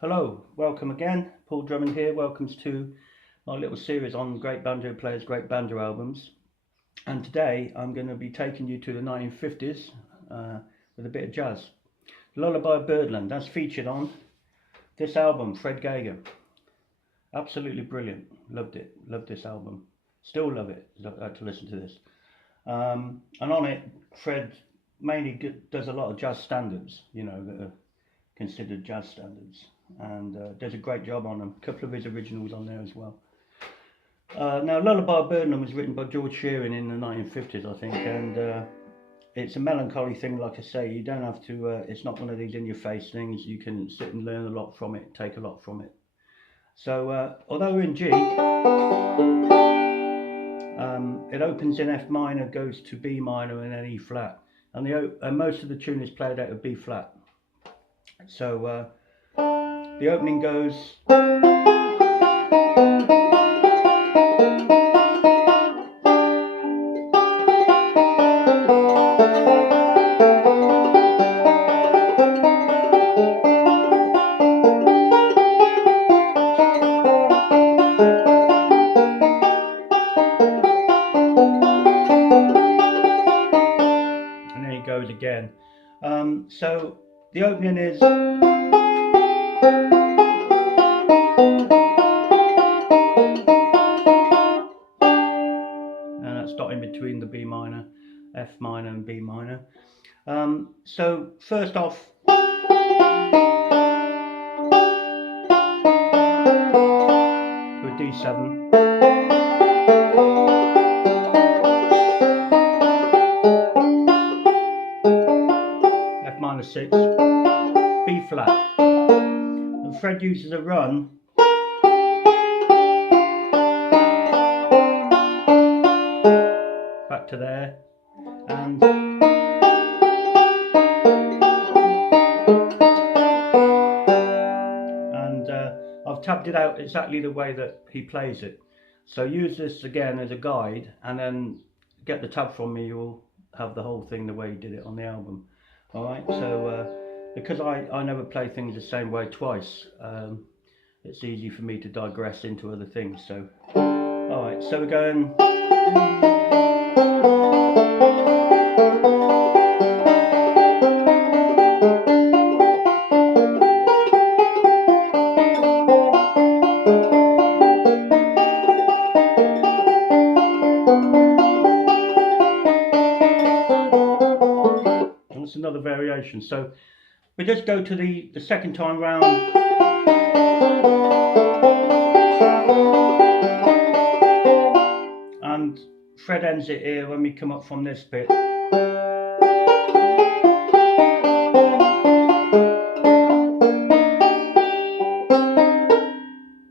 Hello, welcome again. Paul Drummond here. Welcome to my little series on great banjo players, great banjo albums. And today I'm going to be taking you to the 1950s with a bit of jazz. Lullaby of Birdland, that's featured on this album, Fred Geiger. Absolutely brilliant. Loved it. Loved this album. Still love it. I like to listen to this. And on it, Fred mainly does a lot of jazz standards, you know, that are considered jazz standards. And does a great job on them. A couple of his originals on there as well. Now, Lullaby of Birdland was written by George Shearing in the 1950s, I think, and it's a melancholy thing, like I say. You don't have to, it's not one of these in-your-face things. You can sit and learn a lot from it, take a lot from it. So, although we're in G, it opens in F minor, goes to B minor and then E flat. And most of the tune is played out of B flat. So, the opening goes. And then he goes again. So the opening is. And that's dotted in between the B minor, F minor and B minor. So first off, to a D7. F minor 6, B flat. And Fred uses a run back to there, and I've tabbed it out exactly the way that he plays it. So use this again as a guide, and then get the tab from me. You'll have the whole thing the way he did it on the album. Alright, so because I never play things the same way twice, it's easy for me to digress into other things. So alright, so we're going. That's another variation. So we just go to the second time round. And Fred ends it here when we come up from this bit.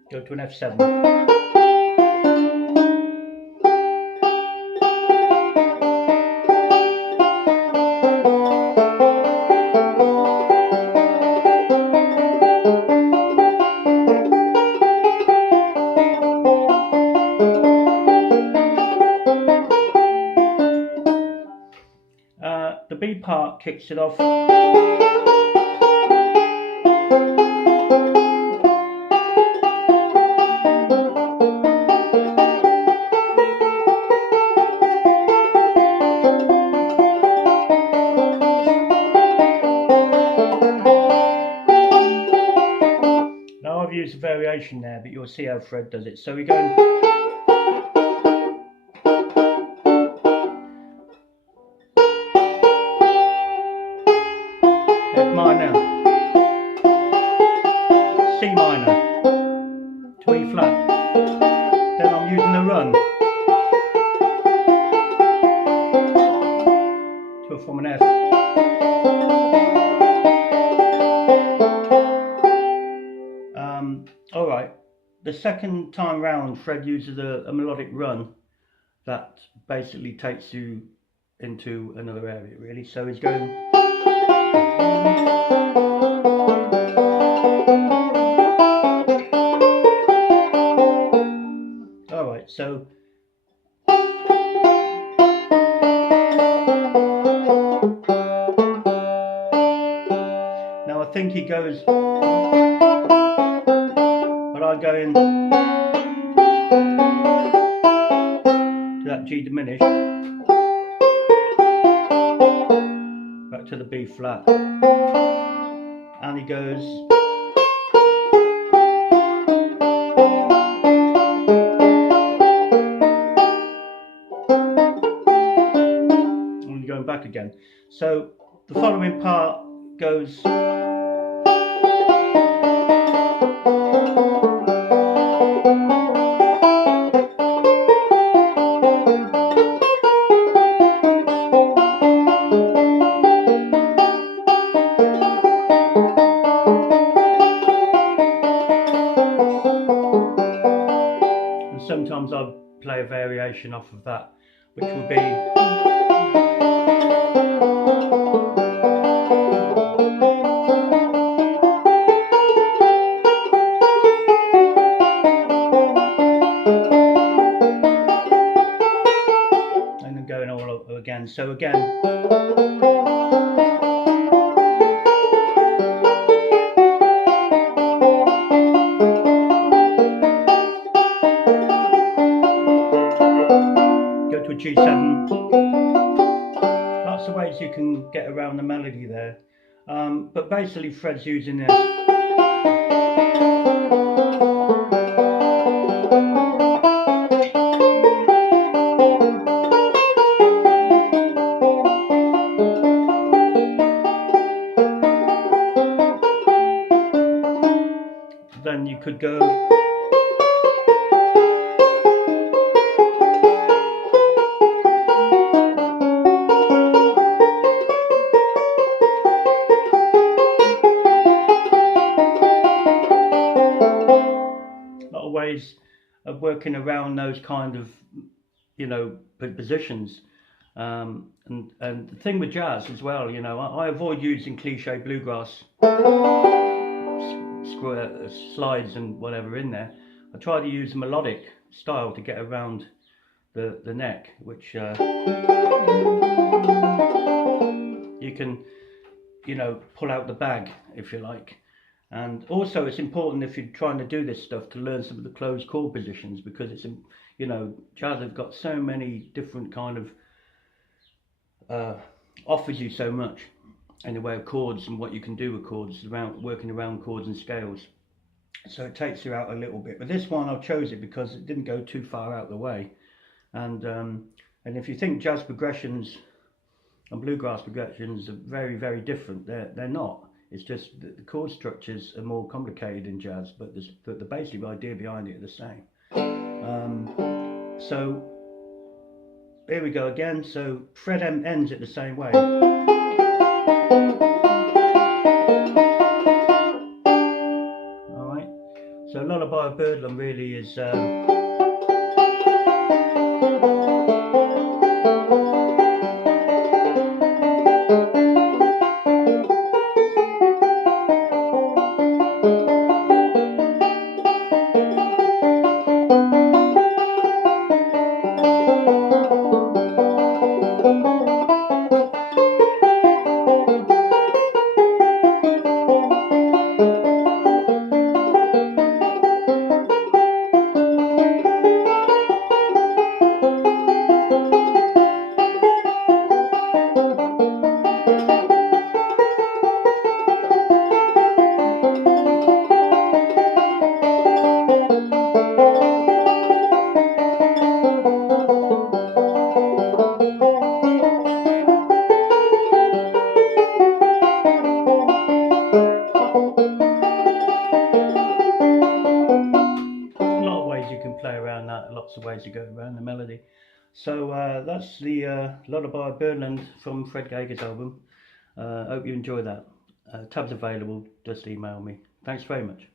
Go to an F7. The B part kicks it off. Now I've used a variation there, but you'll see how Fred does it. So we go. F minor, C minor, to E flat. Then I'm using the run to from an F. Alright, the second time round Fred uses a melodic run that basically takes you into another area really. So he's going. Alright, so now I think he goes. but I go in to that G diminished, back to the B flat, and he goes. And going back again. So the following part goes. Sometimes I'll play a variation off of that, which will be and then going all over again. So again. To a G7. Lots of ways you can get around the melody there, but basically Fred's using this. Then you could go. Ways of working around those kind of, you know, positions, and the thing with jazz as well, you know, I avoid using cliche bluegrass slides and whatever in there. I try to use a melodic style to get around the neck, which you can, you know, pull out the bag if you like. And also it's important if you're trying to do this stuff to learn some of the closed chord positions, because it's, you know, jazz have got so many different kind of offers you so much in the way of chords and what you can do with chords, around working around chords and scales. So it takes you out a little bit. But this one I chose it because it didn't go too far out the way. And if you think jazz progressions and bluegrass progressions are very, very different, they're not. It's just that the chord structures are more complicated in jazz, but the basic idea behind it are the same. So here we go again. So Fred ends it the same way. All right. So Lullaby of Birdland really is. Lots of ways to go around the melody. So that's the Lullaby of Birdland from Fred Geiger's album. Hope you enjoy that. Tab's available, just email me. Thanks very much.